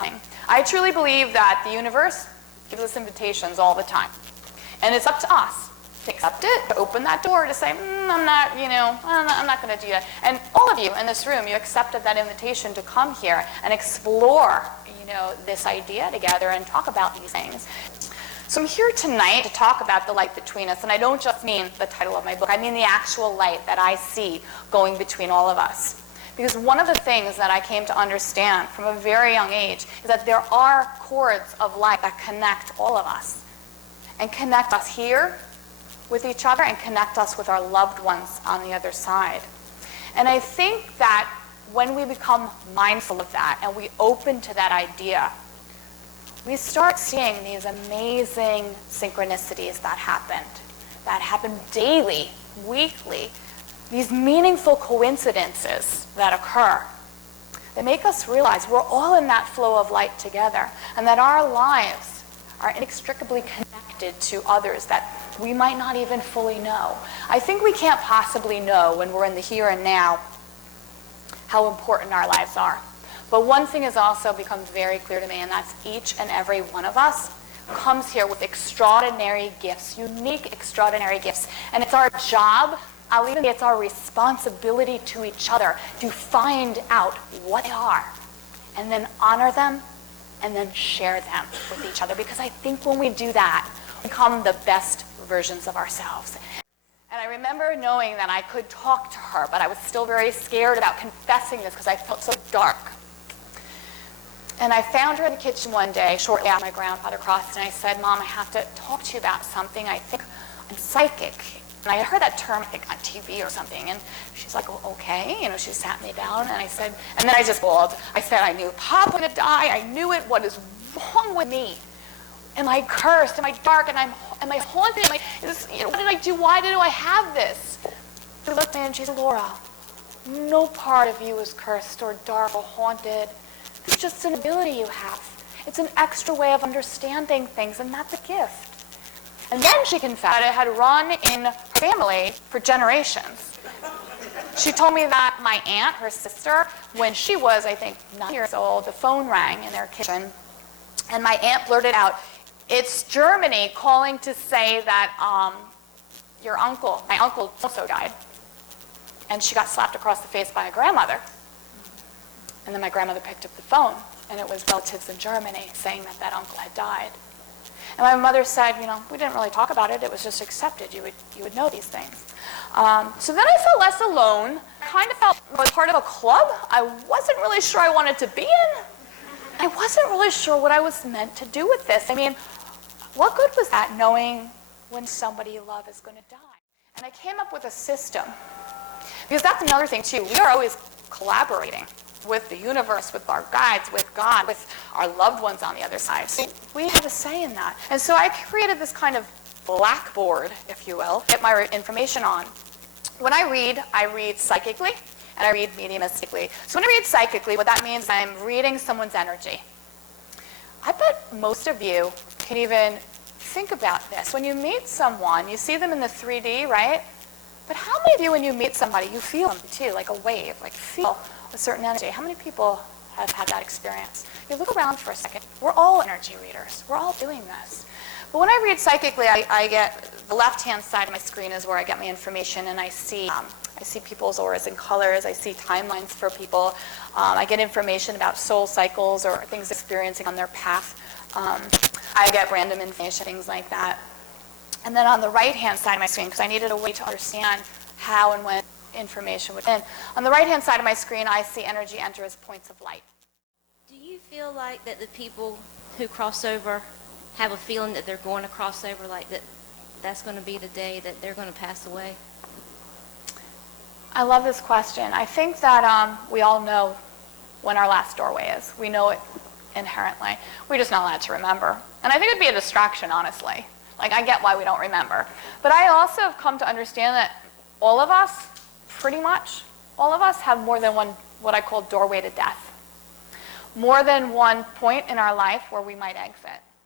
coming. I truly believe that the universe gives us invitations all the time. And it's up to us to accept it, to open that door, to say, I'm not going to do that. And all of you in this room, you accepted that invitation to come here and explore, this idea together and talk about these things. So I'm here tonight to talk about the light between us, and I don't just mean the title of my book. I mean the actual light that I see going between all of us. Because one of the things that I came to understand from a very young age is that there are cords of light that connect all of us, and connect us here with each other and connect us with our loved ones on the other side. And I think that when we become mindful of that and we open to that idea, we start seeing these amazing synchronicities that happen daily, weekly, these meaningful coincidences that occur that make us realize we're all in that flow of light together, and that our lives are inextricably connected to others that we might not even fully know. I think we can't possibly know when we're in the here and now how important our lives are. But one thing has also become very clear to me, and that's each and every one of us comes here with extraordinary gifts, unique, extraordinary gifts. And it's our job, I'll even say it's our responsibility to each other to find out what they are, and then honor them, and then share them with each other. Because I think when we do that, we become the best versions of ourselves. And I remember knowing that I could talk to her, but I was still very scared about confessing this because I felt so dark. And I found her in the kitchen one day, shortly after my grandfather crossed, and I said, Mom, I have to talk to you about something. I think I'm psychic. And I had heard that term, I think, on TV or something. And she's like, oh, okay. She sat me down, and I said, and then I just bawled. I said, I knew Pop was going to die. I knew it. What is wrong with me? Am I cursed? Am I dark? Am I haunted? What did I do? Why do I have this? She looked at me and she said, Laura, no part of you is cursed or dark or haunted. It's just an ability you have. It's an extra way of understanding things, and that's a gift. And then she confessed that it had run in her family for generations. She told me that my aunt, her sister, when she was, I think, 9 years old, the phone rang in their kitchen, and my aunt blurted out, it's Germany calling to say that my uncle also died. And she got slapped across the face by a grandmother. And then my grandmother picked up the phone, and it was relatives in Germany saying that uncle had died. And my mother said, we didn't really talk about it. It was just accepted. You would know these things. So then I felt less alone. I kind of felt I was part of a club I wasn't really sure I wanted to be in. I wasn't really sure what I was meant to do with this. What good was that, knowing when somebody you love is going to die? And I came up with a system. Because that's another thing, too. We are always collaborating with the universe, with our guides, with God, with our loved ones on the other side. So we have a say in that. And so I created this kind of blackboard, if you will, to get my information on. When I read psychically, and I read mediumistically. So when I read psychically, what that means is I'm reading someone's energy. I bet most of you can even think about this. When you meet someone, you see them in the 3D, right? But how many of you, when you meet somebody, you feel them too, like a wave, like feel a certain energy? How many people have had that experience? You look around for a second. We're all energy readers. We're all doing this. But when I read psychically, I get the left-hand side of my screen is where I get my information, and I see people's auras and colors. I see timelines for people. I get information about soul cycles or things experiencing on their path. I get random information, things like that. And then on the right-hand side of my screen, because I needed a way to understand how and when information would end, on the right-hand side of my screen, I see energy enter as points of light. Do you feel like that the people who cross over have a feeling that they're going to cross over, like that's going to be the day that they're going to pass away? I love this question. I think that we all know when our last doorway is. We know it inherently. We're just not allowed to remember. And I think it'd be a distraction, honestly. Like, I get why we don't remember. But I also have come to understand that all of us, pretty much, all of us have more than one, what I call doorway to death. More than one point in our life where we might exit.